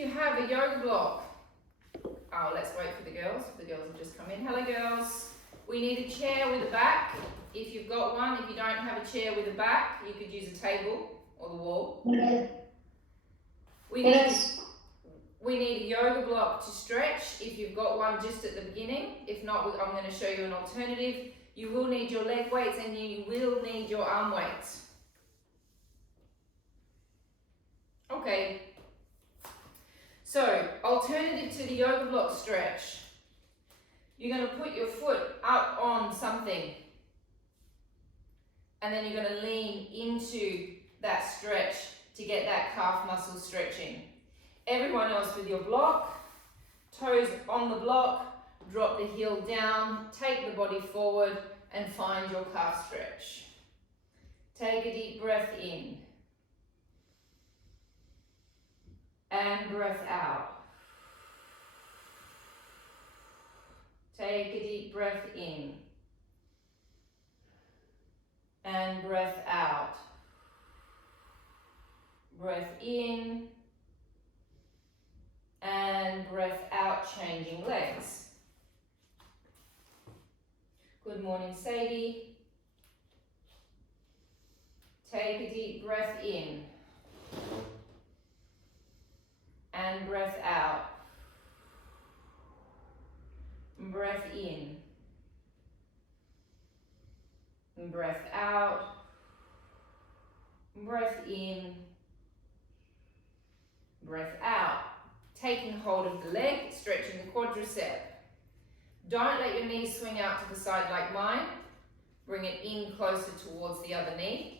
you have a yoga block, oh, let's wait for the girls. The girls have just come in. Hello, girls. We need a chair with a back. If you've got one, if you don't have a chair with a back, you could use a table or the wall. We need a yoga block to stretch if you've got one just at the beginning. If not, I'm going to show you an alternative. You will need your leg weights and you will need your arm weights. Okay. So, alternative to the yoga block stretch. You're going to put your foot up on something. And then you're going to lean into that stretch to get that calf muscle stretching. Everyone else with your block, toes on the block, drop the heel down, take the body forward and find your calf stretch. Take a deep breath in and breath out. Take a deep breath in and breath out. Breath in and breath out, changing legs. Good morning, Sadie. Take a deep breath in and breath out. Breath in and breath out. Breath in, breath out. Taking hold of the leg, stretching the quadricep. Don't let your knees swing out to the side like mine. Bring it in closer towards the other knee.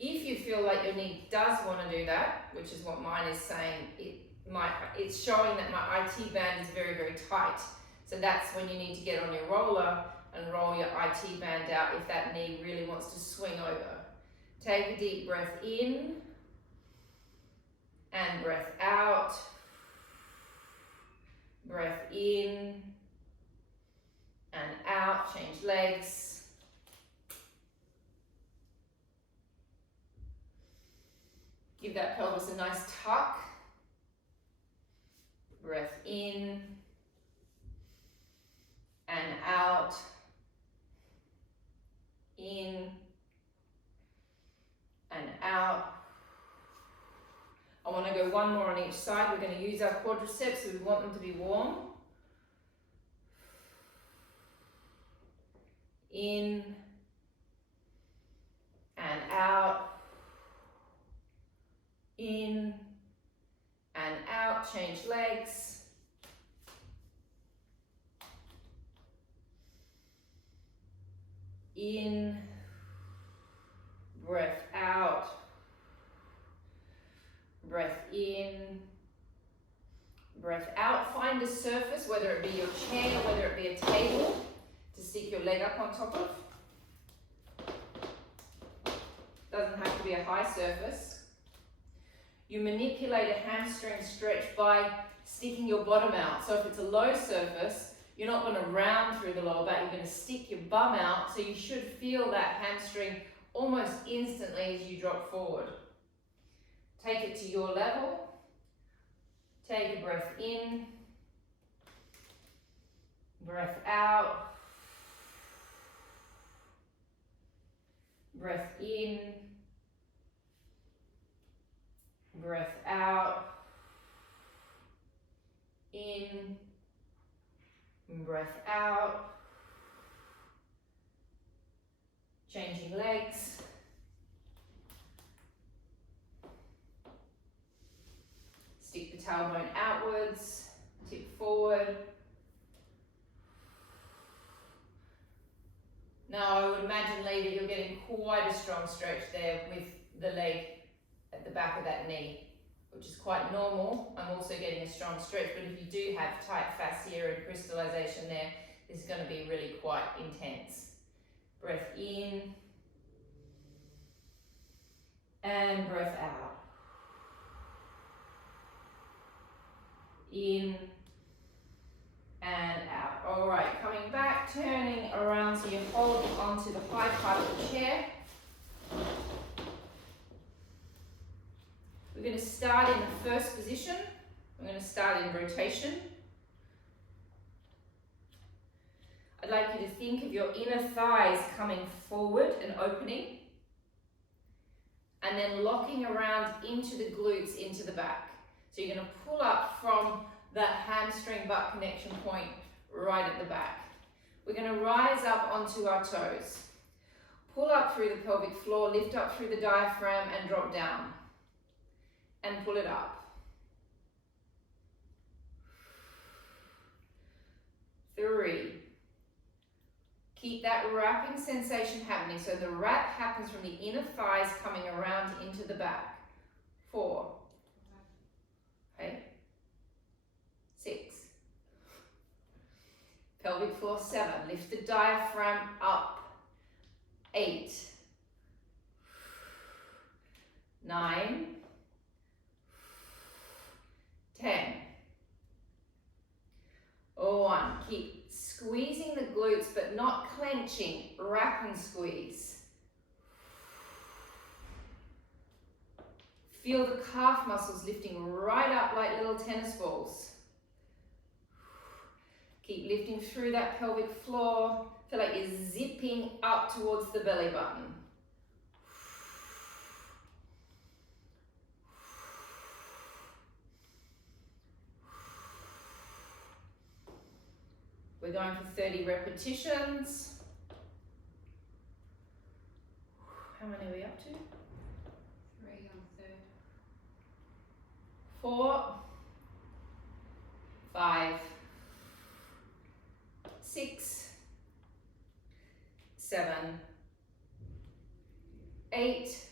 If you feel like your knee does want to do that, which is what mine is saying, it's showing that my IT band is very, very tight. So that's when you need to get on your roller and roll your IT band out if that knee really wants to swing over. Take a deep breath in and breath out. Breath in and out. Change legs. Give that pelvis a nice tuck. Breath in and out. In and out. I want to go one more on each side. We're going to use our quadriceps, so we want them to be warm. In and out. In and out. Change legs. In, breath out. Breath in, breath out. Find a surface, whether it be your chair, whether it be a table, to stick your leg up on top of. Doesn't have to be a high surface. You manipulate a hamstring stretch by sticking your bottom out. So if it's a low surface, you're not going to round through the lower back, you're going to stick your bum out, so you should feel that hamstring almost instantly as you drop forward. Take it to your level. Take a breath in, breath out, breath in, breath out, in, breath out, changing legs. Stick the tailbone outwards, tip forward. Now I would imagine, Lee, that you're getting quite a strong stretch there with the leg at the back of that knee, which is quite normal. I'm also getting a strong stretch, but if you do have tight fascia and crystallization there, this is going to be really quite intense. Breath in and breath out. In and out. All right, coming back, turning around so you're holding onto the high part of the chair. We're going going to start in the first position. I'm going to start in rotation. I'd like you to think of your inner thighs coming forward and opening, and then locking around into the glutes, into the back. So you're going to pull up from that hamstring butt connection point right at the back. We're going to rise up onto our toes. Pull up through the pelvic floor, lift up through the diaphragm and drop down. And pull it up. 3. Keep that wrapping sensation happening. So the wrap happens from the inner thighs coming around into the back. 4. Okay. 6. Pelvic floor 7. Lift the diaphragm up. 8. 9. 10. 1. Keep squeezing the glutes but not clenching. Wrap and squeeze. Feel the calf muscles lifting right up like little tennis balls. Keep lifting through that pelvic floor. Feel like you're zipping up towards the belly button. We're going for 30 repetitions. How many are we up to? 3 on the third. 4, 5, 6, 7, 8,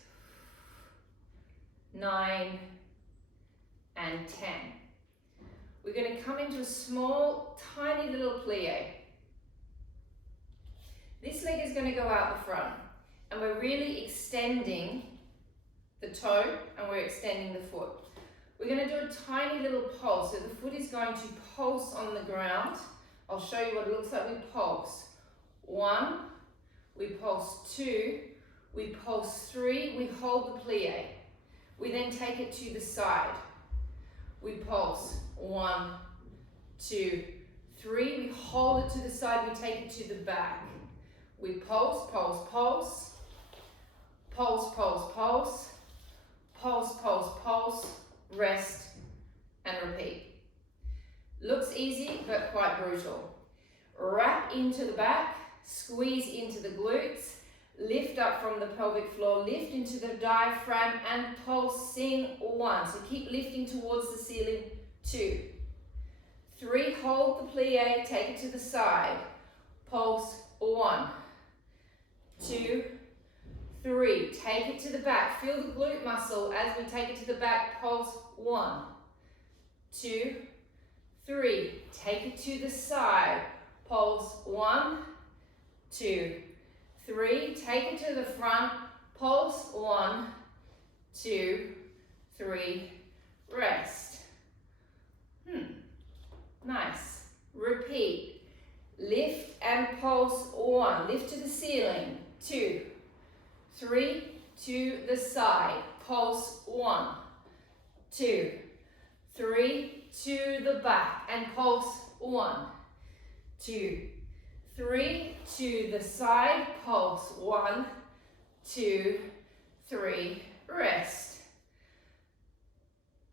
9, and 10. We're going to come into a small, tiny little plie. This leg is going to go out the front, and we're really extending the toe and we're extending the foot. We're going to do a tiny little pulse. So the foot is going to pulse on the ground. I'll show you what it looks like. We pulse 1, we pulse 2, we pulse 3, we hold the plie. We then take it to the side. We pulse 1, 2, 3, we hold it to the side, we take it to the back. We pulse, pulse, pulse, pulse, pulse, pulse, pulse, pulse, pulse, rest, and repeat. Looks easy, but quite brutal. Wrap into the back, squeeze into the glutes, lift up from the pelvic floor, lift into the diaphragm, and pulsing 1. So keep lifting towards the ceiling. 2, 3, hold the plie, take it to the side, pulse 1, 2, 3, take it to the back, feel the glute muscle as we take it to the back, pulse 1, 2, 3, take it to the side, pulse 1, 2, 3, take it to the front, pulse 1, 2, 3, rest. Nice. Repeat. Lift and pulse 1. Lift to the ceiling. 2, 3, to the side. Pulse 1, 2, 3, to the back. And pulse 1, 2, 3, to the side. Pulse 1, 2, 3, rest.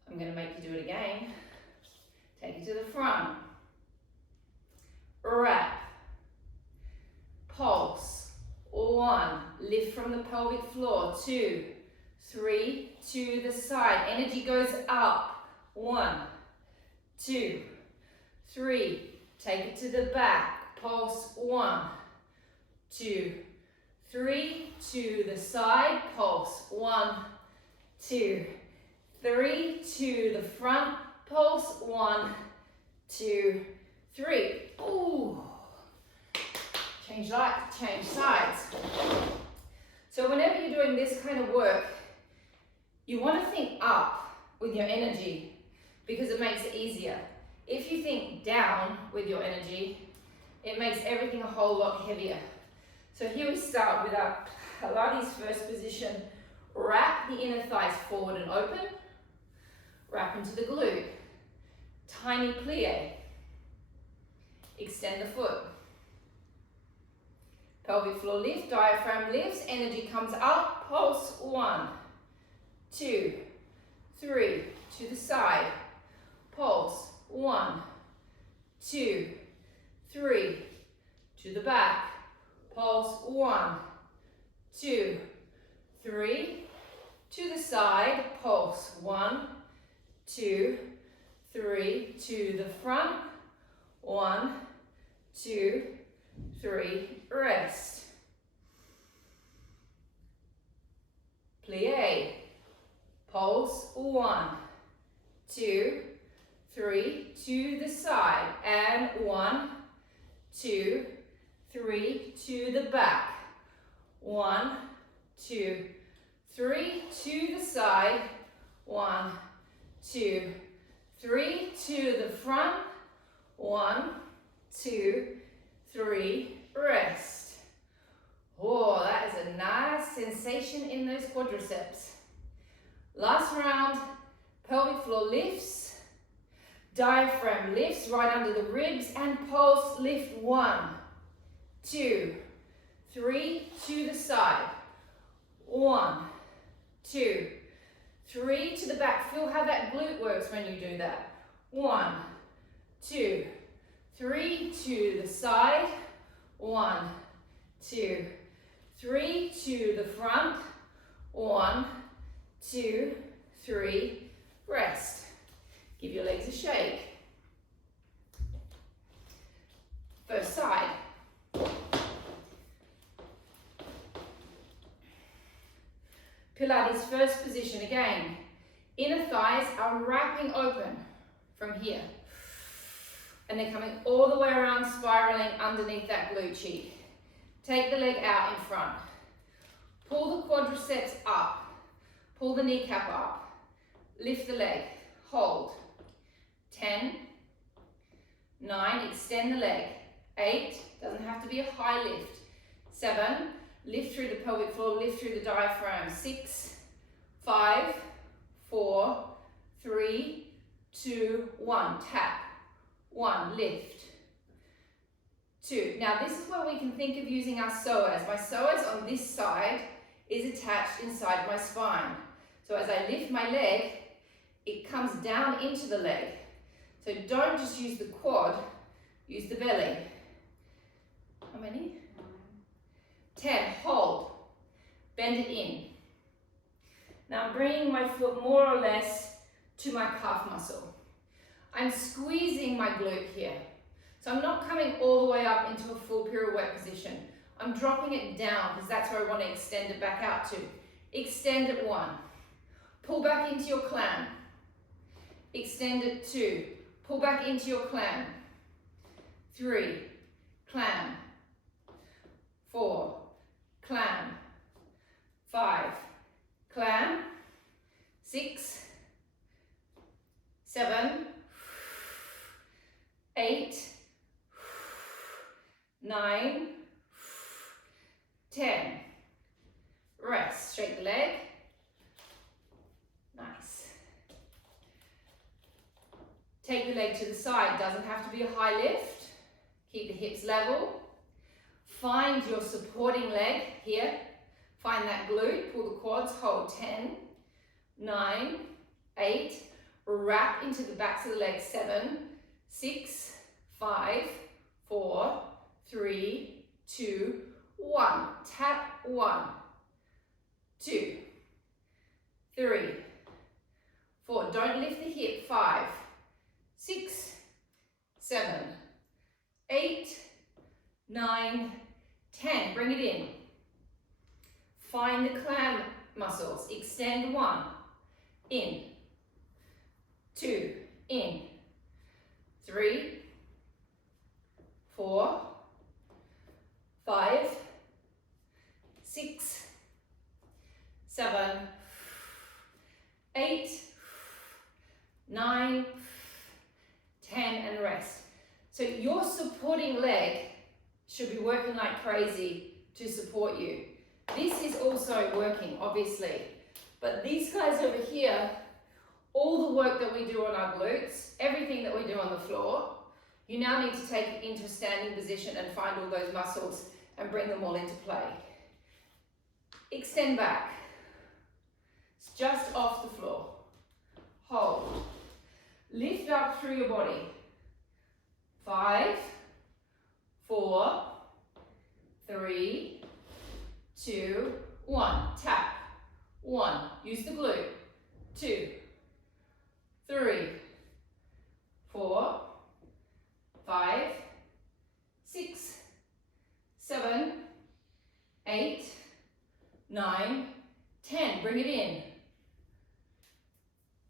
I'm going to make you do it again. Take it to the front. Wrap. Pulse. 1. Lift from the pelvic floor. 2, 3, to the side. Energy goes up. 1, 2, 3. Take it to the back. Pulse 1, 2, 3, to the side. Pulse 1, 2, 3, to the front. Pulse 1, 2, 3. Ooh. Change sides. So whenever you're doing this kind of work, you want to think up with your energy because it makes it easier. If you think down with your energy, it makes everything a whole lot heavier. So here we start with our Pilates first position. Wrap the inner thighs forward and open. wrap into the glute. Tiny plie. Extend the foot. Pelvic floor lift, diaphragm lifts, energy comes up, pulse, 1, 2, 3, to the side, pulse, 1, 2, 3, to the back, pulse, 1, 2, 3, to the side, pulse, 1, 2, 3, to the front, 1, 2, 3, rest. Plie. Pulse, 1, 2, 3, to the side, and 1, 2, 3, to the back. 1, 2, 3, to the side. 1, 2, 3, to the front. 1, 2, 3, rest. Oh, that is a nice sensation in those quadriceps. Last round, pelvic floor lifts, diaphragm lifts right under the ribs, and pulse lift. 1, 2, 3, to the side. 1, 2, 3, to the back. Feel how that glute works when you do that. 1, 2, 3, to the side. 1, 2, 3, to the front. 1, 2, 3, rest. Give your legs a shake. First side. Pilates first position again. Inner thighs are wrapping open from here. And they're coming all the way around, spiraling underneath that glute cheek. Take the leg out in front. Pull the quadriceps up. Pull the kneecap up. Lift the leg. Hold. 10, 9, extend the leg. 8, doesn't have to be a high lift. 7, lift through the pelvic floor, lift through the diaphragm. 6, 5, 4, 3, 2, 1. Tap. 1, lift. 2. Now this is where we can think of using our psoas. My psoas on this side is attached inside my spine. So as I lift my leg, it comes down into the leg. So don't just use the quad, use the belly. How many? 10, hold. Bend it in. Now I'm bringing my foot more or less to my calf muscle. I'm squeezing my glute here. So I'm not coming all the way up into a full pirouette position. I'm dropping it down because that's where I want to extend it back out to. Extend it 1. Pull back into your clam. Extend it 2. Pull back into your clam. 3. Clam. 4. Clam. 5. Clam. 6. 7. 8. 9. 10. Rest. Straight the leg. Nice. Take the leg to the side. Doesn't have to be a high lift. Keep the hips level. Find your supporting leg here. Find that glute. Pull the quads. Hold. 10, 9, 8. Wrap into the backs of the legs. 7, 6, 5, 4, 3, 2, 1. Tap. 1, 2, 3, 4. Don't lift the hip. 5, 6, 7, 8, 9, 10. Bring it in. Find the clam muscles. Extend. 1, in, 2, in, 3, 4, 5, 6, 7, 8, 9, 10, and rest. So your supporting leg should be working like crazy to support you. This is also working, obviously, but these guys over here all the work that we do on our glutes, everything that we do on the floor, you now need to take it into a standing position and find all those muscles and bring them all into play. Extend back. It's just off the floor. Hold. Lift up through your body. 5, 4, 3, 2, 1. Tap. 1. Use the glute. 2, 3, 4, 5, 6, 7, 8, 9, 10. Bring it in.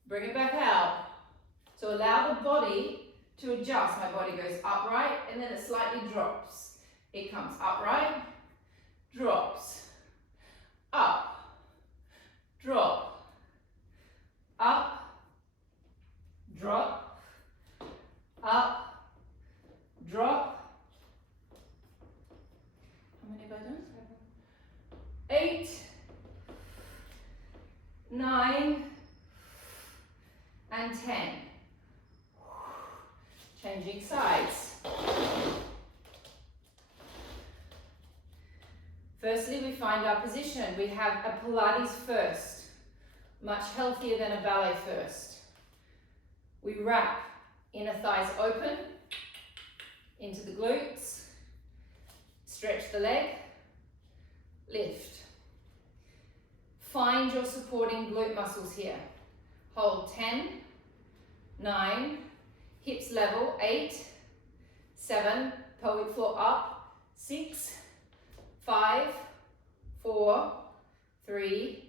Bring it back out. So allow the body to adjust. My body goes upright and then it slightly drops. It comes upright, drops, up, drop, up, drop, up, drop. How many have I done? 8, 9, and 10. Changing sides. Firstly, we find our position. We have a Pilates first, much healthier than a ballet first. We wrap inner thighs open into the glutes, stretch the leg, lift. Find your supporting glute muscles here. Hold 10, 9, hips level, 8, 7, pelvic floor up, 6, 5, 4, 3,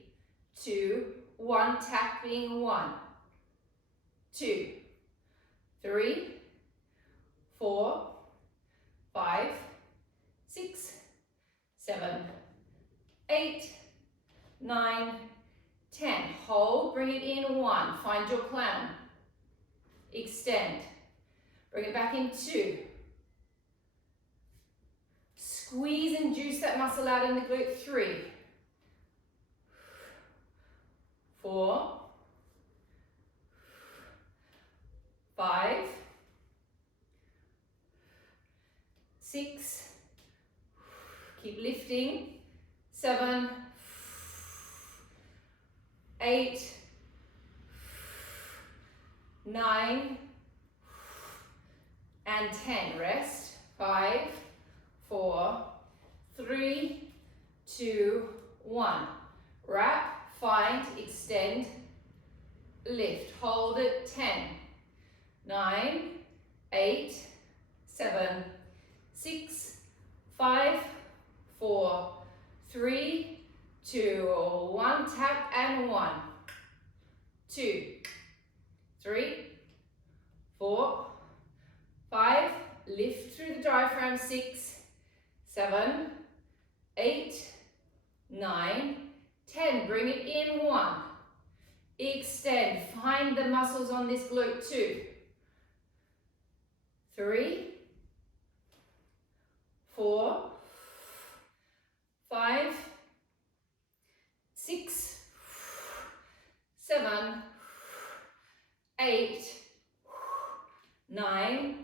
2, 1, tap being 1, 2, 3, 4, 5, 6, 7, 8, 9, 10. Hold, bring it in, 1. Find your clown. Extend. Bring it back in, 2. Squeeze and juice that muscle out in the glute, 3. 4. 5. 6. Keep lifting. 7. 8, 9, and 10. Rest. 5, 4, 3, 2, 1. Wrap, find, extend, lift. Hold it. 10, 9, 8, 7, 6, 5, 4, 3, 2, 1, tap and 1, 2, 3, 4, 5, lift through the diaphragm, 6, 7, 8, 9, 10, bring it in, 1, extend, find the muscles on this glute, 2, 3, 4, 5, 6, 7, 8, 9,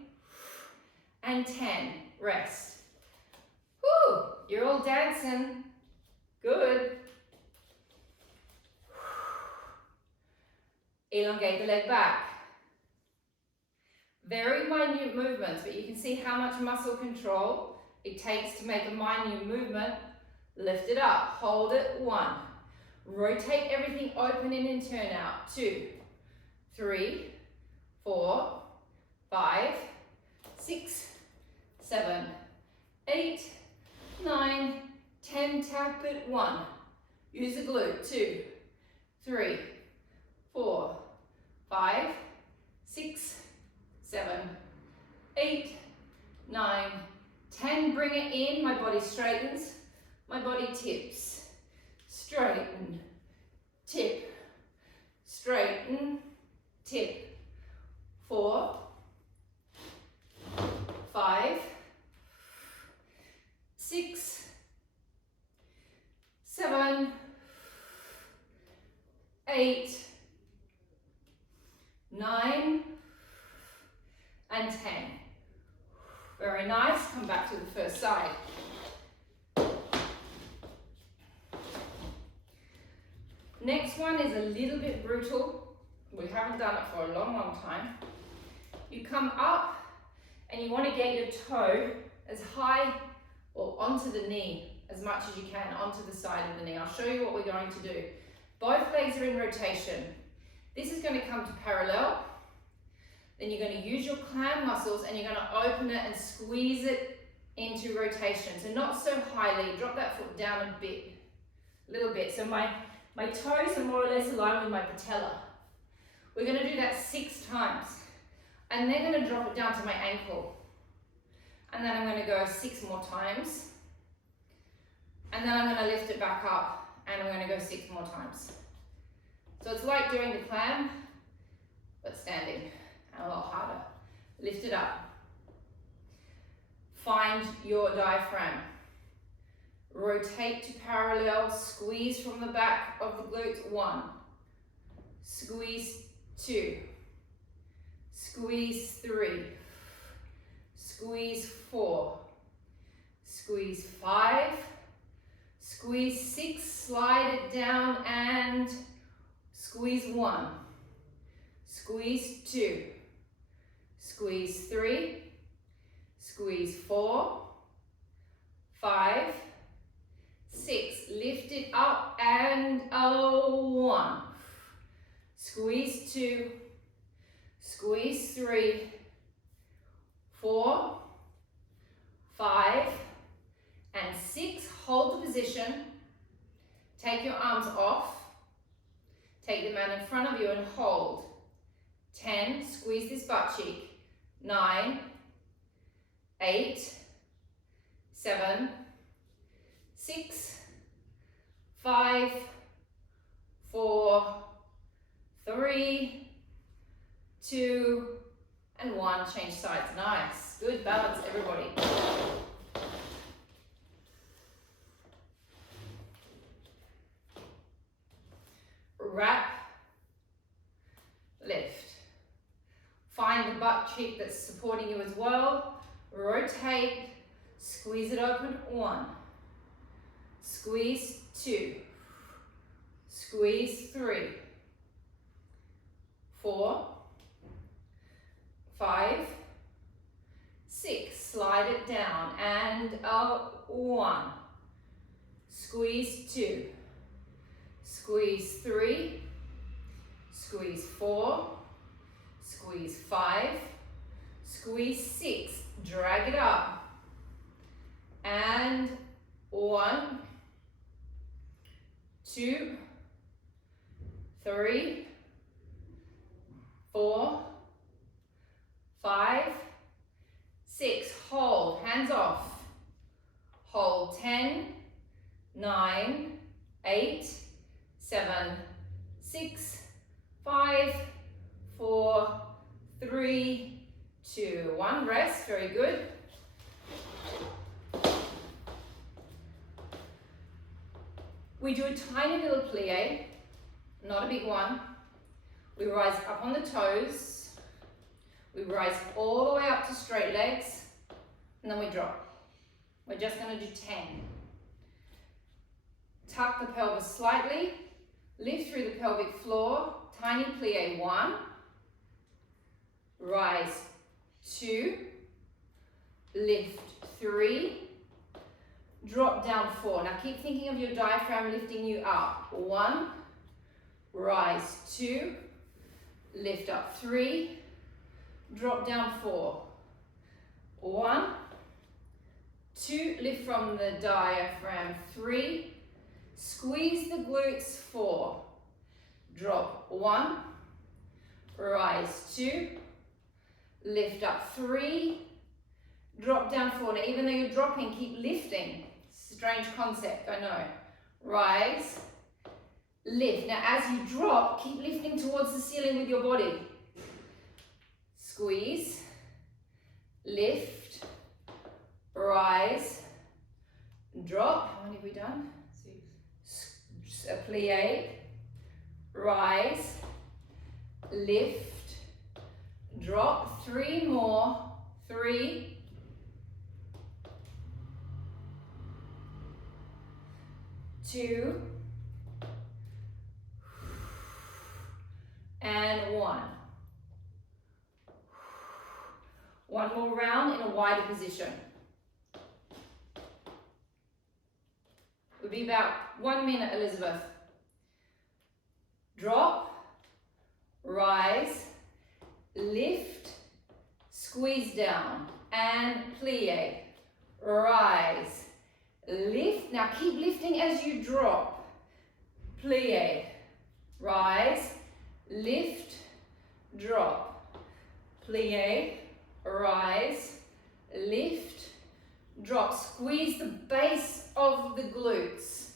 and 10. Rest. Whew, you're all dancing. Good. Elongate the leg back. Very minute movements, but you can see how much muscle control it takes to make a minute movement. Lift it up, hold it, 1. Rotate everything open in and turn out, 2, 3, 4, 5, 6, 7, 8, 9, 10, tap it, 1. Use the glute, 2, 3, 4, 5, 6, 7, 8, 9, 10, bring it in, my body straightens, my body tips. Straighten, tip, straighten, tip. 4, 5, 6, 7, 8, 9, and 10. Very nice. Come back to the first side. Next one is a little bit brutal. We haven't done it for a long, long time. You come up and you want to get your toe as high or onto the knee as much as you can, onto the side of the knee. I'll show you what we're going to do. Both legs are in rotation. This is going to come to parallel. Then you're going to use your clam muscles and you're going to open it and squeeze it into rotation. So not so highly. Drop that foot down a bit, a little bit. So my toes are more or less aligned with my patella. We're going to do that 6 times. And then I'm going to drop it down to my ankle. And then I'm going to go 6 more times. And then I'm going to lift it back up and I'm going to go 6 more times. So it's like doing the clam, but standing and a lot harder. Lift it up. Find your diaphragm. Rotate to parallel, squeeze from the back of the glutes. 1, squeeze 2, squeeze 3, squeeze 4, squeeze 5, squeeze 6, slide it down and squeeze 1, squeeze 2, squeeze 3, squeeze 4, 5, 6, lift it up and 1, squeeze 2, squeeze 3, 4, 5, and 6. Hold the position. Take your arms off. Take the man in front of you and hold. 10, squeeze this butt cheek. 9, 8, 7, 6, 5, 4, 3, 2, and 1. Change sides. Nice. Good balance, everybody. Wrap, lift. Find the butt cheek that's supporting you as well. Rotate, squeeze it open. 1, squeeze 2, squeeze 3, 4, 5, 6, slide it down and 1, squeeze 2, squeeze 3, squeeze 4, squeeze 5, squeeze 6, drag it up and 1, 2, 3, 4, 5, 6, hold, hands off, hold 10, 9, 8, 7, 6, 5, 4, 3, 2, 1, rest, very good. We do a tiny little plie, not a big one. We rise up on the toes. We rise all the way up to straight legs, and then we drop. We're just going to do 10. Tuck the pelvis slightly, lift through the pelvic floor, tiny plie 1, rise 2, lift 3, drop down 4. Now keep thinking of your diaphragm lifting you up. 1, rise 2, lift up 3, drop down 4. 1, 2, lift from the diaphragm. 3, squeeze the glutes. 4, drop 1, rise 2, lift up 3, drop down 4. Now even though you're dropping, keep lifting. Strange concept, I know. Rise, lift. Now as you drop, keep lifting towards the ceiling with your body. Squeeze, lift, rise, drop. How many have we done? 6. A plie, rise, lift, drop, 3 more, 3, 2, and 1. One more round in a wider position. Would be about 1 minute, Elizabeth. Drop, rise, lift, squeeze down, and plie. Rise, lift. Now keep lifting as you drop. Plie, rise, lift, drop. Plie, rise, lift, drop. Squeeze the base of the glutes.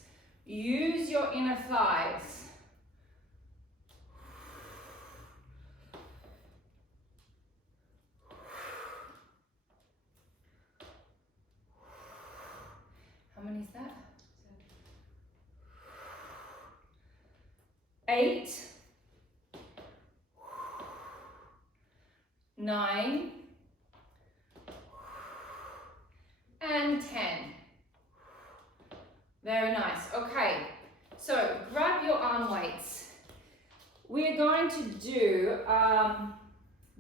Use your inner thighs. How many is that? 8, 9, and 10. Very nice. Okay, so grab your arm weights. We're going to do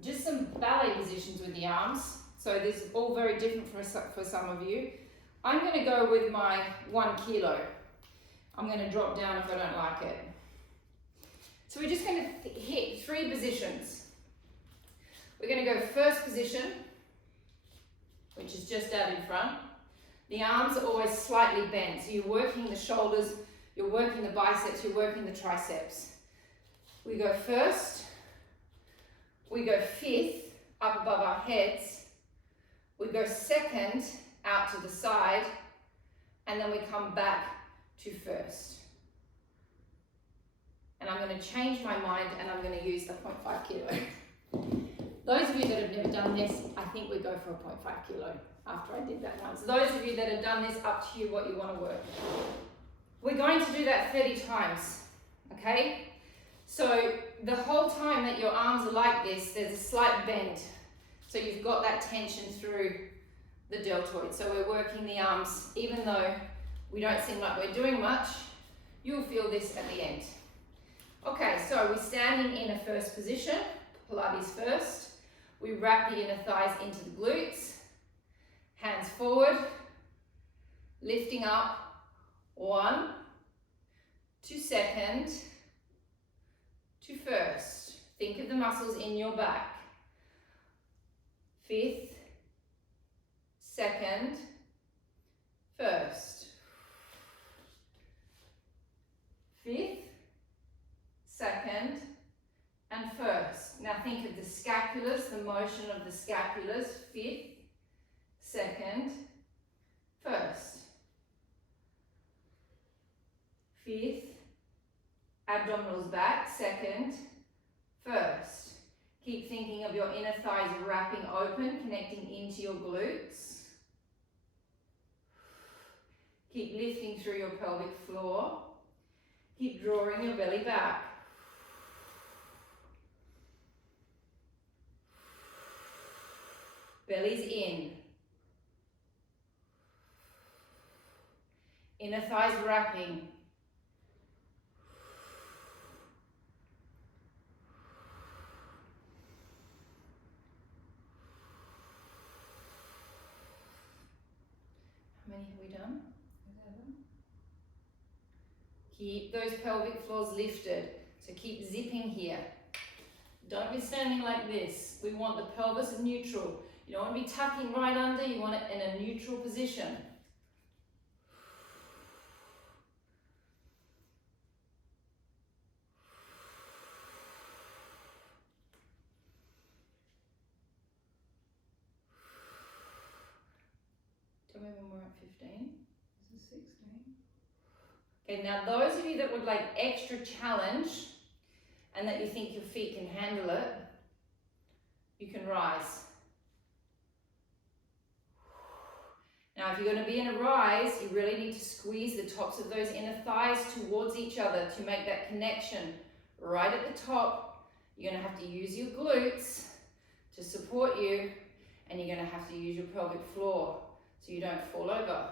just some ballet positions with the arms. So this is all very different for some of you. I'm going to go with my 1 kilo. I'm going to drop down if I don't like it. So we're just going to hit 3 positions. We're going to go first position, which is just out in front. The arms are always slightly bent, so you're working the shoulders, you're working the biceps, you're working the triceps. We go first, we go 5th, up above our heads, we go 2nd, out to the side, and then we come back to 1st. And I'm going to change my mind and I'm going to use the 0.5 kilo. Those of you that have never done this, I think we go for a 0.5 kilo after I did that one. So those of you that have done this, up to you what you want to work. We're going to do that 30 times, okay? So the whole time that your arms are like this, there's a slight bend. So you've got that tension through the deltoid. So we're working the arms, even though we don't seem like we're doing much, you'll feel this at the end. Okay, so we're standing in a first position, Pilates first. We wrap the inner thighs into the glutes, hands forward, lifting up, 1, to 2nd, to 1st. Think of the muscles in your back. 5th, 2nd, 1st. 5th, 2nd, and 1st. Now think of the scapulars, the motion of the scapulars. 5th, 2nd, 1st. 5th, abdominals back, 2nd, 1st. Keep thinking of your inner thighs wrapping open, connecting into your glutes. Keep lifting through your pelvic floor. Keep drawing your belly back. Belly's in. Inner thighs wrapping. How many have we done? 11. Keep those pelvic floors lifted. So keep zipping here. Don't be standing like this. We want the pelvis neutral. You don't want to be tucking right under, you want it in a neutral position. Tell me when we're at 15. This is 16. Okay, now those of you that would like extra challenge and that you think your feet can handle it, you can rise. Now, if you're going to be in a rise, you really need to squeeze the tops of those inner thighs towards each other to make that connection right at the top. You're going to have to use your glutes to support you, and you're going to have to use your pelvic floor so you don't fall over.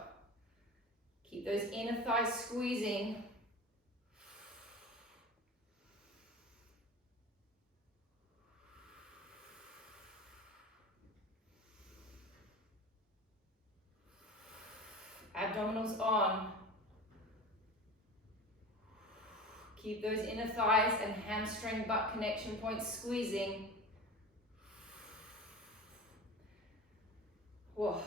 Keep those inner thighs squeezing. Abdominals on. Keep those inner thighs and hamstring butt connection points squeezing. Whoa.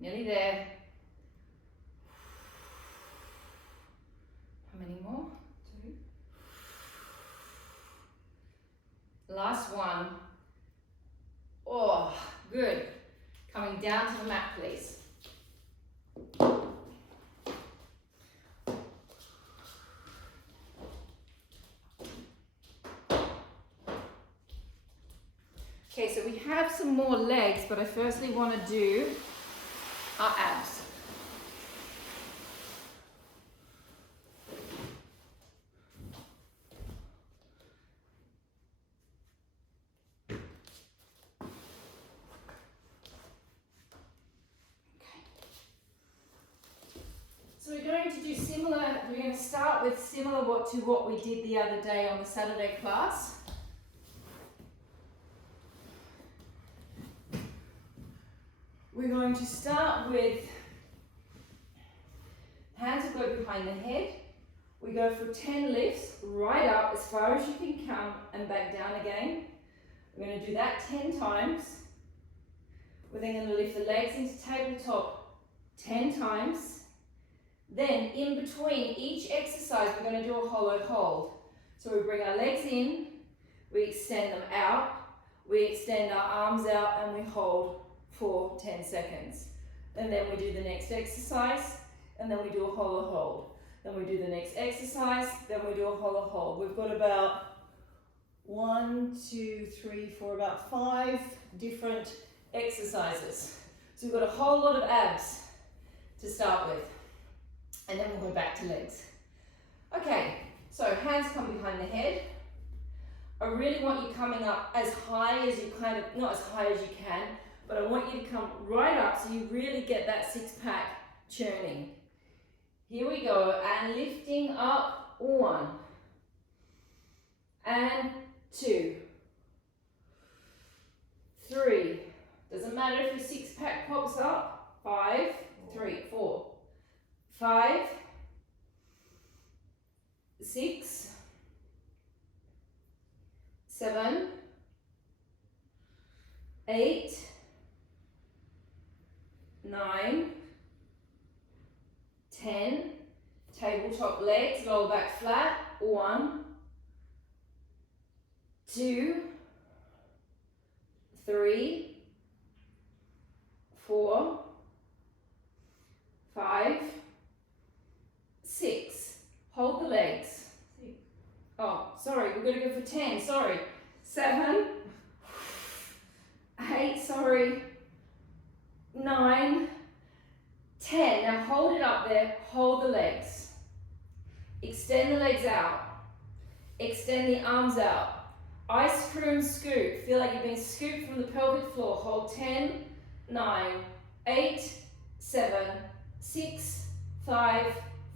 Nearly there. How many more? 2. Last one. Oh, good. Coming down to the mat, please. Okay, so we have some more legs, but I firstly want to do our abs. So we're going to do similar, we're going to start with similar to what we did the other day on the Saturday class. We're going to start with hands will go behind the head. We go for 10 lifts, right up as far as you can come and back down again. We're going to do that 10 times. We're then going to lift the legs into tabletop 10 times. Then in between each exercise, we're going to do a hollow hold. So we bring our legs in, we extend them out, we extend our arms out, and we hold for 10 seconds. And then we do the next exercise, and then we do a hollow hold. Then we do the next exercise, then we do a hollow hold. We've got about 5 different exercises. So we've got a whole lot of abs to start with. And then we'll go back to legs. Okay, so hands come behind the head. I really want you coming up as high as you not as high as you can, but I want you to come right up so you really get that six-pack churning. Here we go, and lifting up, 1, and 2, 3. Doesn't matter if your six-pack pops up. 5, 3, 4. 5, 6, 7, 8, 9, 10. Tabletop legs, lower back flat. 1, 2, 3, 4, 5, 6. Hold the legs. 6. Oh, sorry, we're going to go for 10. Sorry. 7, 8, sorry. 9, 10. Now hold it up there. Hold the legs. Extend the legs out. Extend the arms out. Ice cream scoop. Feel like you're being scooped from the pelvic floor. Hold 10, 9, 8, 7, 6, 5,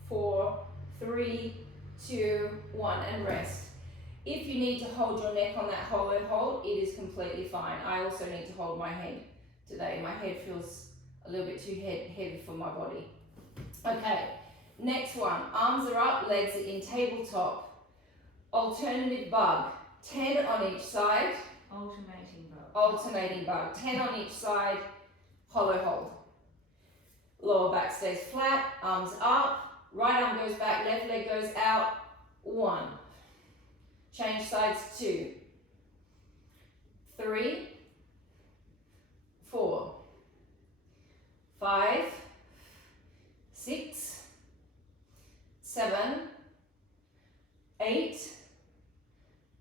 4, 3, 2, 1, and rest. If you need to hold your neck on that hollow hold, it is completely fine. I also need to hold my head today. My head feels a little bit too heavy for my body. Okay, next one. Arms are up, legs are in tabletop. Alternative bug. 10 on each side. Alternating bug. Alternating bug. 10 on each side. Hollow hold. Lower back stays flat, arms up. Right arm goes back, left leg goes out. 1. Change sides. 2, 3, 4, 5, 6, 7, 8,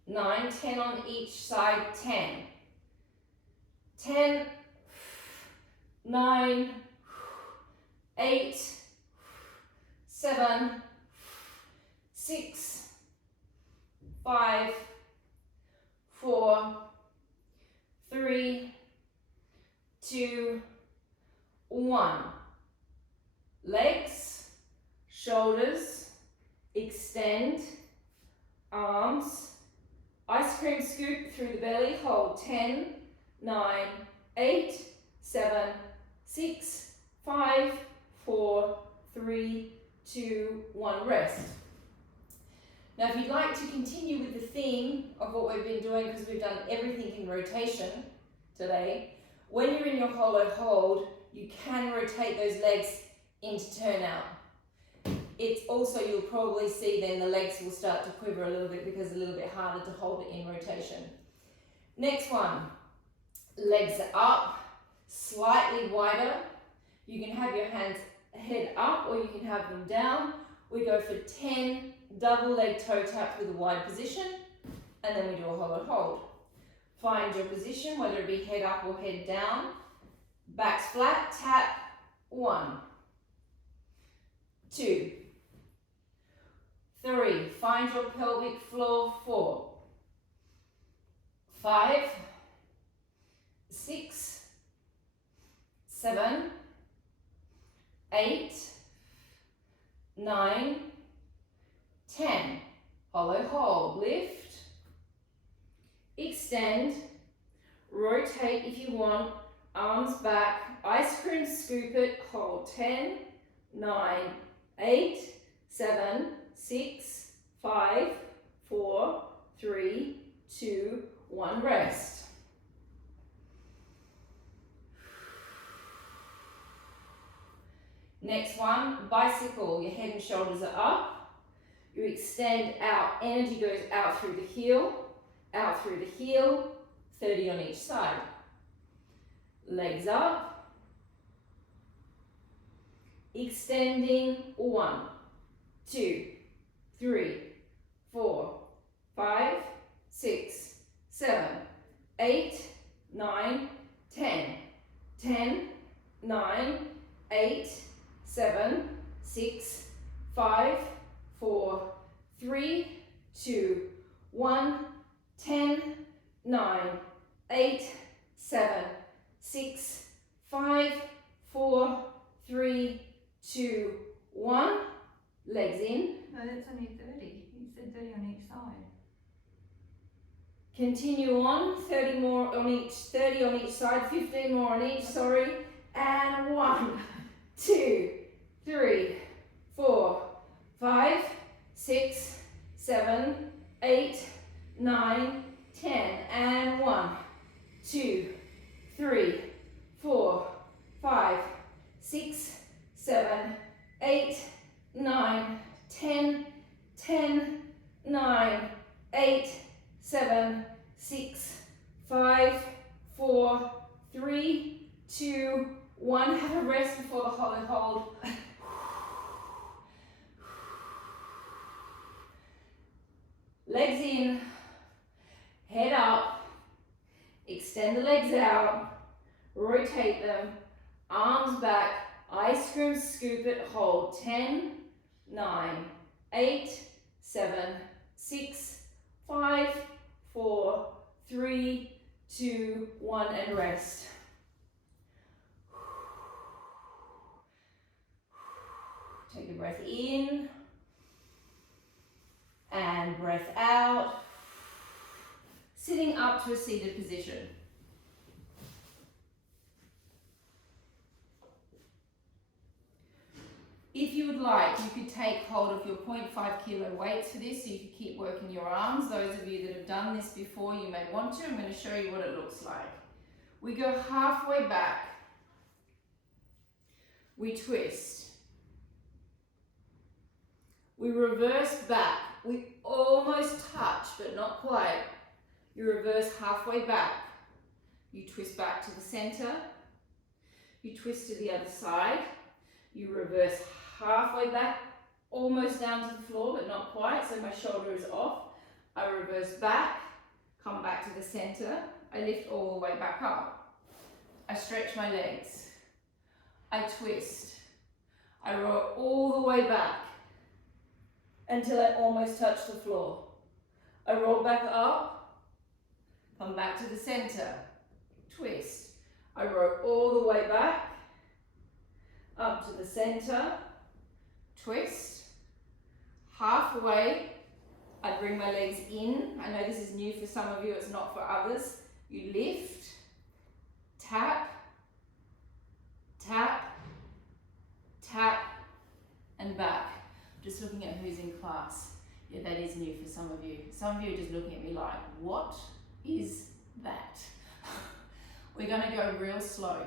9, 10 on each side. 10, 10, 9, 8, 7, 6, 5, 4, 3, 2, 1. Legs, shoulders, extend, arms, ice cream scoop through the belly, hold 10, 9, 8, 7, 6, 5, 4, 3, 2, 1, rest. Now if you'd like to continue with the theme of what we've been doing, because we've done everything in rotation today, when you're in your hollow hold, you can rotate those legs into turnout. It's also, you'll probably see then the legs will start to quiver a little bit because it's a little bit harder to hold it in rotation. Next one, legs are up, slightly wider. You can have your hands head up or you can have them down. We go for 10 double leg toe taps with a wide position, and then we do a hollow hold. Find your position, whether it be head up or head down. Backs flat, tap, 1, 2, 3, find your pelvic floor, 4, 5, 6, 7, 8, 9, 10. Hollow hold, lift, extend, rotate if you want, arms back, ice cream scoop it, hold 10, 9, 8, 7, 6, 5, 4, 3, 2, 1, rest. Next one, bicycle. Your head and shoulders are up. You extend out, energy goes out through the heel, 30 on each side. Legs up, extending, 1, 2, 3, 4, 5, 6, 7, 8, 9, 10, 10, 9, 8, 7, 6, 5, 4, 3, 2, 1, 10, 9, 8, 7, 6, 5, 4, 3, 2, 1. Legs in. No, that's only 30. You said 30 on each side. Continue on, 30 more on each, 30 on each side, 15 more on each, sorry. And 1, 2, 3, 4, 5, 6, 7, 8, 9, 10. And 1, 2, 3, 4, 5, 6, 7, 8, 9, 10, 10, 9, 8, 7, 6, 5, 4, 3, 2, 1. Have a rest before the hollow hold. Legs in, head up, extend the legs out, rotate them, arms back, ice cream scoop it, hold 10, 9, 8, 7, 6, 5, 4, 3, 2, 1, and rest. Take a breath in and breath out. Sitting up to a seated position. If you would like, you could take hold of your 0.5 kilo weights for this, so you could keep working your arms. Those of you that have done this before, you may want to. I'm going to show you what it looks like. We go halfway back. We twist. We reverse back. We almost touch, but not quite. You reverse halfway back. You twist back to the center. You twist to the other side. You reverse halfway back, almost down to the floor, but not quite, so my shoulder is off. I reverse back, come back to the center. I lift all the way back up. I stretch my legs. I twist. I roll all the way back. until I almost touch the floor. I roll back up, come back to the center, twist. I roll all the way back, up to the center, twist. Halfway, I bring my legs in. I know this is new for some of you, it's not for others. You lift, tap, tap, tap, and back. Just looking at who's in class. Yeah, that is new for some of you. Some of you are just looking at me like, what is that? We're going to go real slow,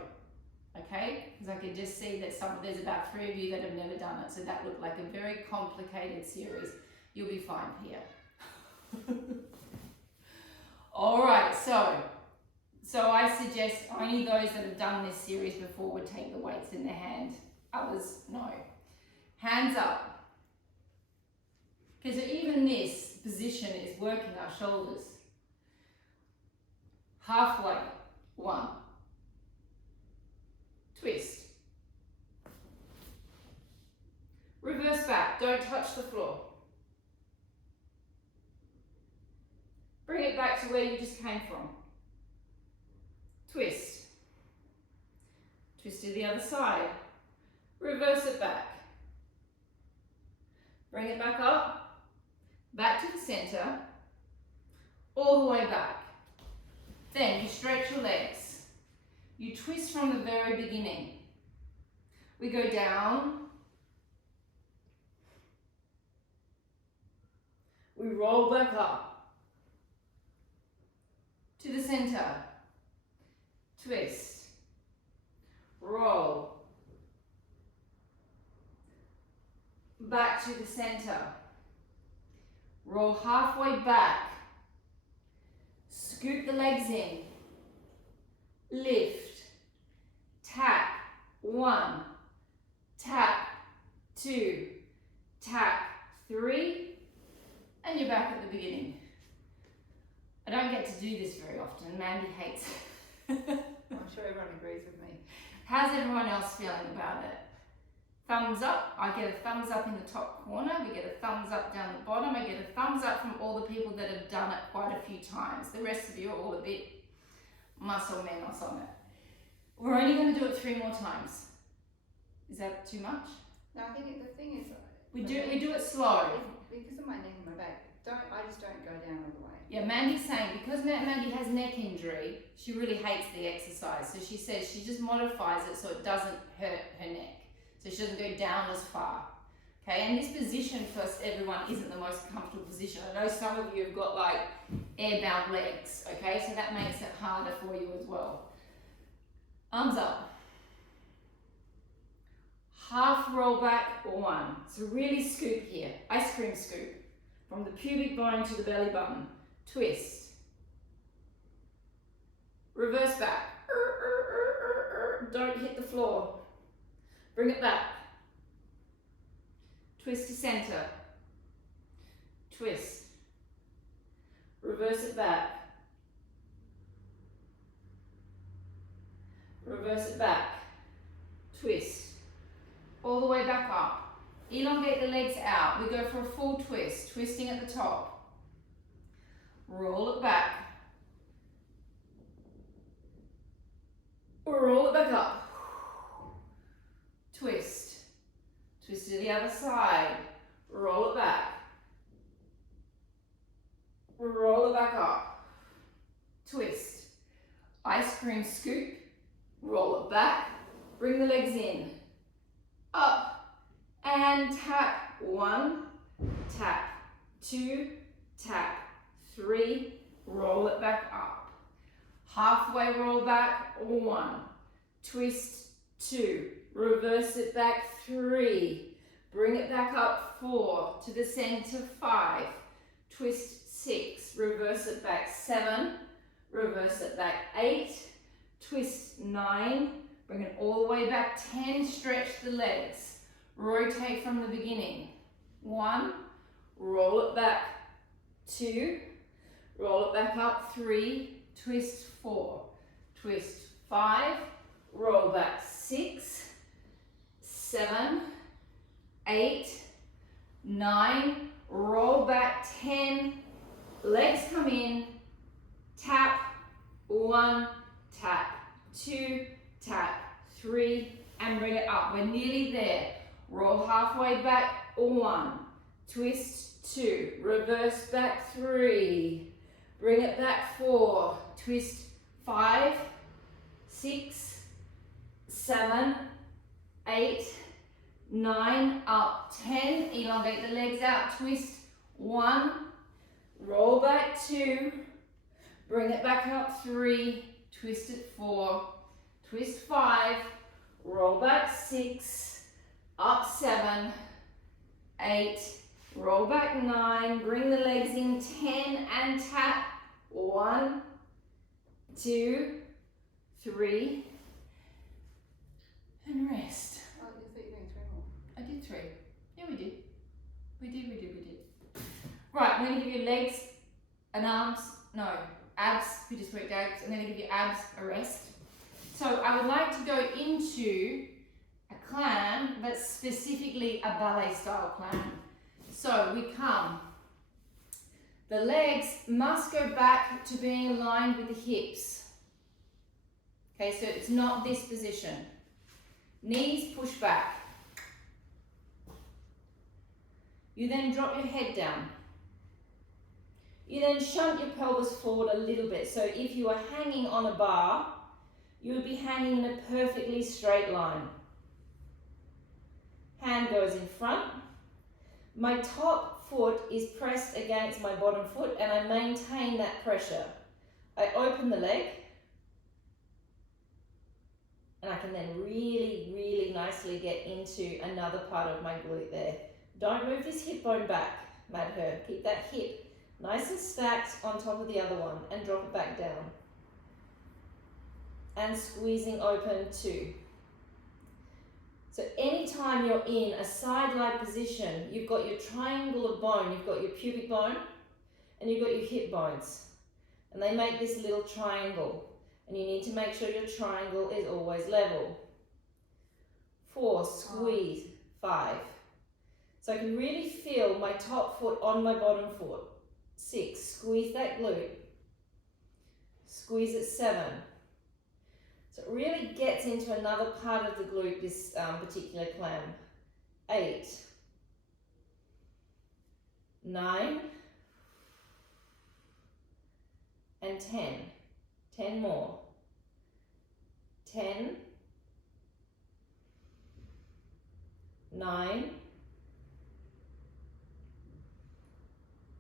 okay? Because I can just see that there's about 3 of you that have never done it, so that looked like a very complicated series. You'll be fine here. All right, so I suggest only those that have done this series before would take the weights in their hand. Others, no. Hands up. Because even this position is working our shoulders. Halfway. 1. Twist. Reverse back. Don't touch the floor. Bring it back to where you just came from. Twist. Twist to the other side. Reverse it back. Bring it back up. Back to the center. All the way back. Then you stretch your legs. You twist from the very beginning. We go down. We roll back up. To the center. Twist. Roll. Back to the center. Roll halfway back. Scoop the legs in. Lift. Tap. 1. Tap. 2. Tap. 3. And you're back at the beginning. I don't get to do this very often. Mandy hates it. I'm sure everyone agrees with me. How's everyone else feeling about it? Thumbs up. I get a thumbs up in the top corner. We get a thumbs up down the bottom. I get a thumbs up from all the people that have done it quite a few times. The rest of you are all a bit muscle menos on it. We're only going to do it 3 more times. Is that too much? No, I think the thing is, We do it slow. because of my neck and my back. I just don't go down all the way. Yeah, Mandy's saying because Mandy has neck injury, she really hates the exercise. So she says she just modifies it so it doesn't hurt her neck. So she doesn't go down as far. Okay, and this position for everyone isn't the most comfortable position. I know some of you have got like air-bound legs, okay? So that makes it harder for you as well. Arms up. Half roll back, 1. So really scoop here, ice cream scoop. From the pubic bone to the belly button. Twist. Reverse back. Don't hit the floor. Bring it back. Twist to center. Twist. Reverse it back. Reverse it back. Twist. All the way back up. Elongate the legs out. We go for a full twist, twisting at the top. Roll it back. Roll it back up. Twist. Twist to the other side. Roll it back. Roll it back up. Twist. Ice cream scoop. Roll it back. Bring the legs in. Up. And tap. 1, tap. 2, tap. 3, roll it back up. Halfway roll back, 1. Twist, 2. Reverse it back, 3. Bring it back up, 4. To the center, 5. Twist, 6. Reverse it back, 7. Reverse it back, 8. Twist, 9. Bring it all the way back, 10. Stretch the legs. Rotate from the beginning. 1, roll it back. 2, roll it back up. 3, twist. 4, twist. 5, roll back. 6, 7, 8, 9, roll back 10, legs come in, tap, 1, tap, 2, tap, 3, and bring it up. We're nearly there. Roll halfway back, 1, twist, 2, reverse back, 3, bring it back, 4, twist, 5, 6, 7, 8, 9, up, 10, elongate the legs out, twist, 1, roll back, 2, bring it back up, 3, twist it, 4, twist, 5, roll back, 6, up, 7, 8, roll back, 9, bring the legs in, 10, and tap, 1, 2, 3, and rest. Oh, you thought you were doing 3 more. I did 3. Yeah, we did. We did. Right, I'm going to give you legs and arms, no, abs, we just worked abs. I'm going to give you abs a rest. So I would like to go into a climb that's specifically a ballet style climb. So we come, the legs must go back to being aligned with the hips. Okay, so it's not this position. Knees push back. You then drop your head down. You then shunt your pelvis forward a little bit. So if you are hanging on a bar, you would be hanging in a perfectly straight line. Hand goes in front. My top foot is pressed against my bottom foot and I maintain that pressure. I open the leg and I can then really nicely get into another part of my glute there. Don't move this hip bone back, Madhur. Keep that hip nice and stacked on top of the other one and drop it back down. And squeezing open 2. So anytime you're in a side-lie position, you've got your triangle of bone, you've got your pubic bone, and you've got your hip bones. And they make this little triangle. And you need to make sure your triangle is always level. 4, squeeze. 5. So I can really feel my top foot on my bottom foot. 6, squeeze that glute. Squeeze it. 7. So it really gets into another part of the glute, this particular climb. 8, 9, and 10. 10 more. 10, 9,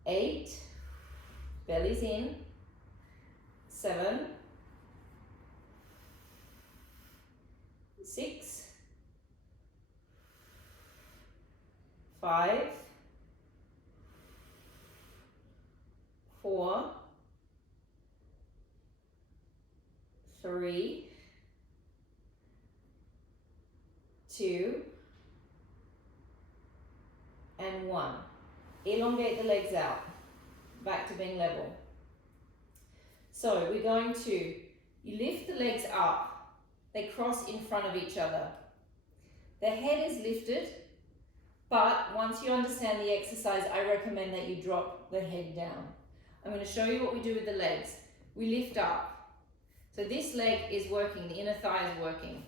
8, belly's in, 7, 6, 5, 4, 3, 2, and 1. Elongate the legs out, back to being level. So we're going to, you lift the legs up, they cross in front of each other. The head is lifted, but once you understand the exercise, I recommend that you drop the head down. I'm going to show you what we do with the legs. We lift up. So this leg is working, the inner thigh is working.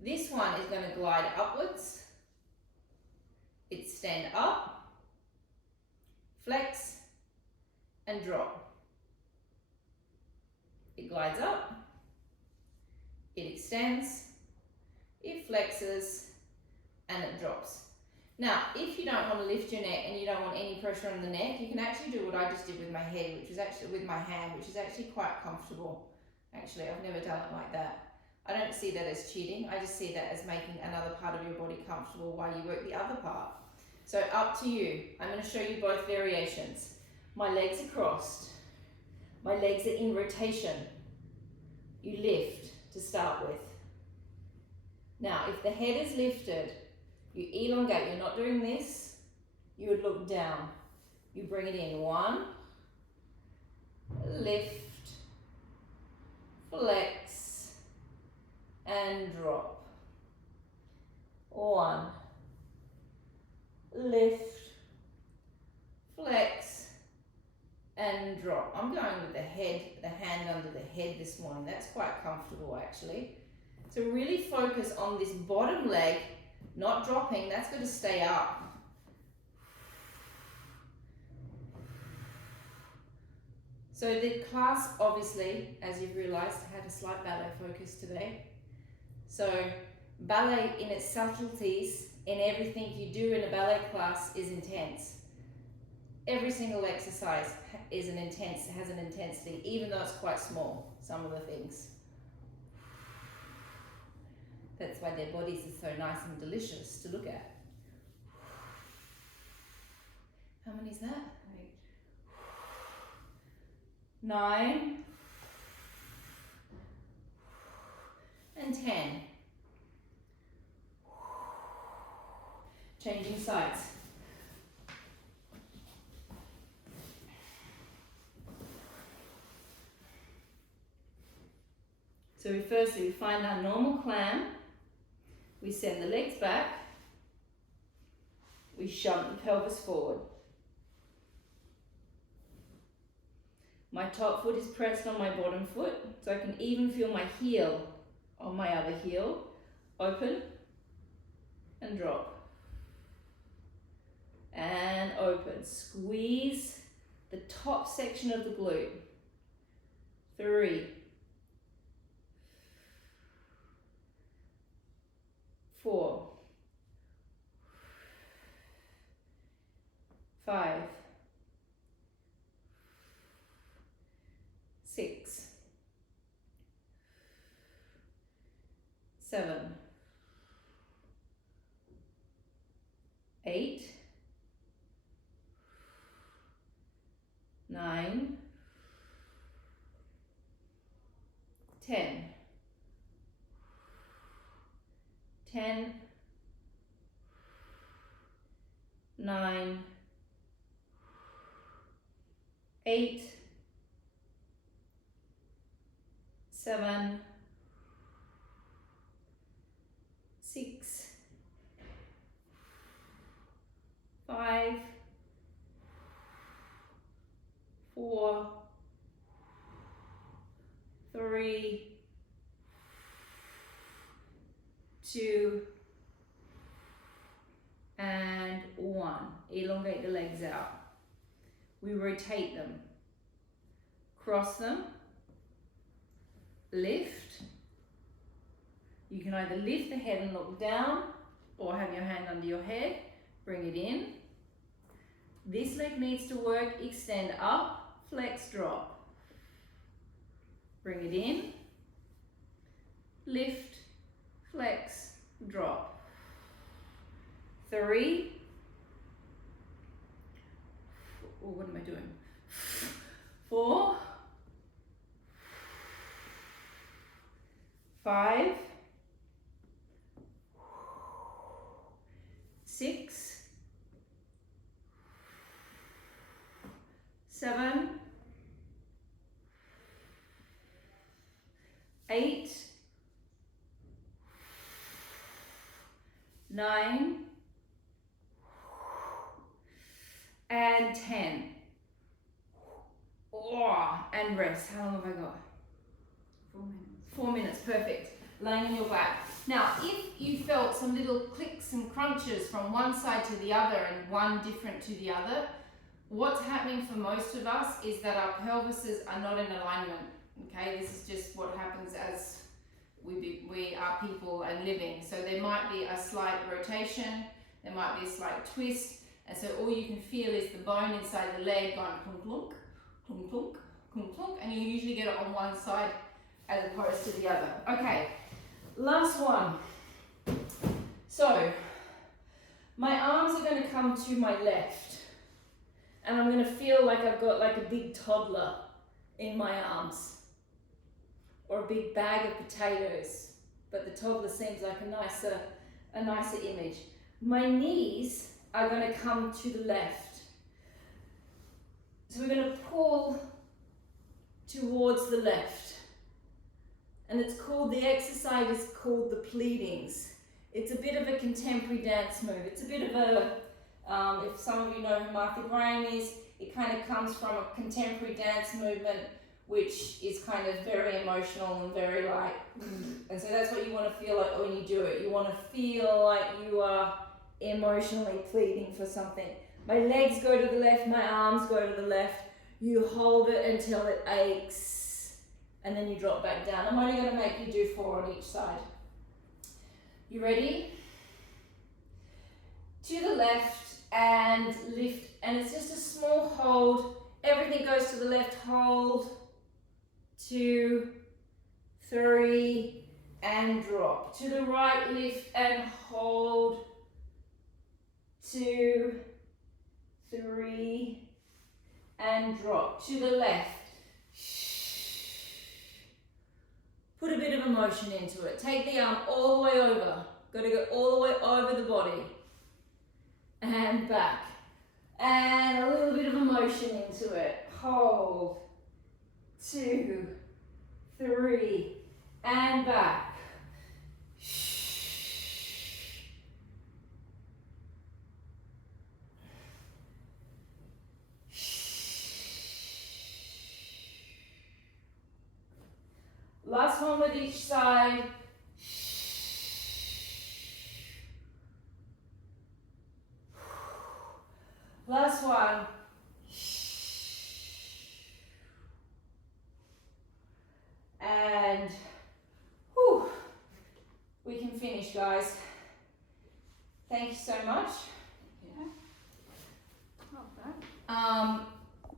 This one is going to glide upwards. It's stand up, flex, and drop. It glides up, it extends, it flexes, and it drops. Now, if you don't want to lift your neck and you don't want any pressure on the neck, you can actually do what I just did with my head, which is actually with my hand, which is actually quite comfortable. Actually, I've never done it like that. I don't see that as cheating. I just see that as making another part of your body comfortable while you work the other part. So up to you. I'm going to show you both variations. My legs are crossed. My legs are in rotation. You lift to start with. Now, if the head is lifted, you elongate. You're not doing this. You would look down. You bring it in. 1, lift, flex, and drop. 1, lift, drop. I'm going with the hand under the head this morning. That's quite comfortable actually. So really focus on this bottom leg, not dropping. That's going to stay up. So the class, obviously, as you've realized, had a slight ballet focus today. So ballet in its subtleties, in everything you do in a ballet class, is intense. Every single exercise has an intensity, even though it's quite small, some of the things. That's why their bodies are so nice and delicious to look at. How many is that? 8. 9 and 10. Changing sides. So we find our normal clam, we send the legs back, we shove the pelvis forward. My top foot is pressed on my bottom foot, so I can even feel my heel on my other heel. Open and drop. And open. Squeeze the top section of the glute. 3, 4, 5, 6, 7, 8, 9, 10. 10, 9, 8, 7, 6, 5, 4, 3, 2, and 1. Elongate the legs out. We rotate them. Cross them. Lift. You can either lift the head and look down, or have your hand under your head. Bring it in. This leg needs to work. Extend up, flex, drop. Bring it in. Lift, flex, drop. 3. Oh, what am I doing? 4. 5. 6. 7. 8. 9. And 10. Oh, and rest. How long have I got? 4 minutes. 4 minutes, perfect. Laying on your back. Now, if you felt some little clicks and crunches from one side to the other and one different to the other, what's happening for most of us is that our pelvises are not in alignment. Okay, this is just what happens as we are people and living. So there might be a slight rotation, there might be a slight twist, and so all you can feel is the bone inside the leg going clunk, clunk, clunk, clunk, clunk, clunk, and you usually get it on one side as opposed to the other. Okay, last one. So my arms are going to come to my left, and I'm going to feel like I've got like a big toddler in my arms, or a big bag of potatoes, but the toddler seems like a nicer image. My knees are going to come to the left. So we're going to pull towards the left. And it's called, the exercise is called the pleadings. It's a bit of a contemporary dance move. It's a bit of If some of you know who Martha Graham is, it kind of comes from a contemporary dance movement which is kind of very emotional and very like, and so that's what you want to feel like when you do it. You want to feel like you are emotionally pleading for something. My legs go to the left, my arms go to the left. You hold it until it aches, and then you drop back down. I'm only going to make you do 4 on each side. You ready? To the left and lift, and it's just a small hold. Everything goes to the left, hold. 2, 3, and drop. To the right, lift and hold. 2, 3, and drop. To the left. Put a bit of emotion into it. Take the arm all the way over. Got to go all the way over the body. And back. And a little bit of emotion into it. Hold. 2, 3, and back. Last one with each side. Last one. And whew, we can finish, guys. Thank you so much. Yeah. Not bad.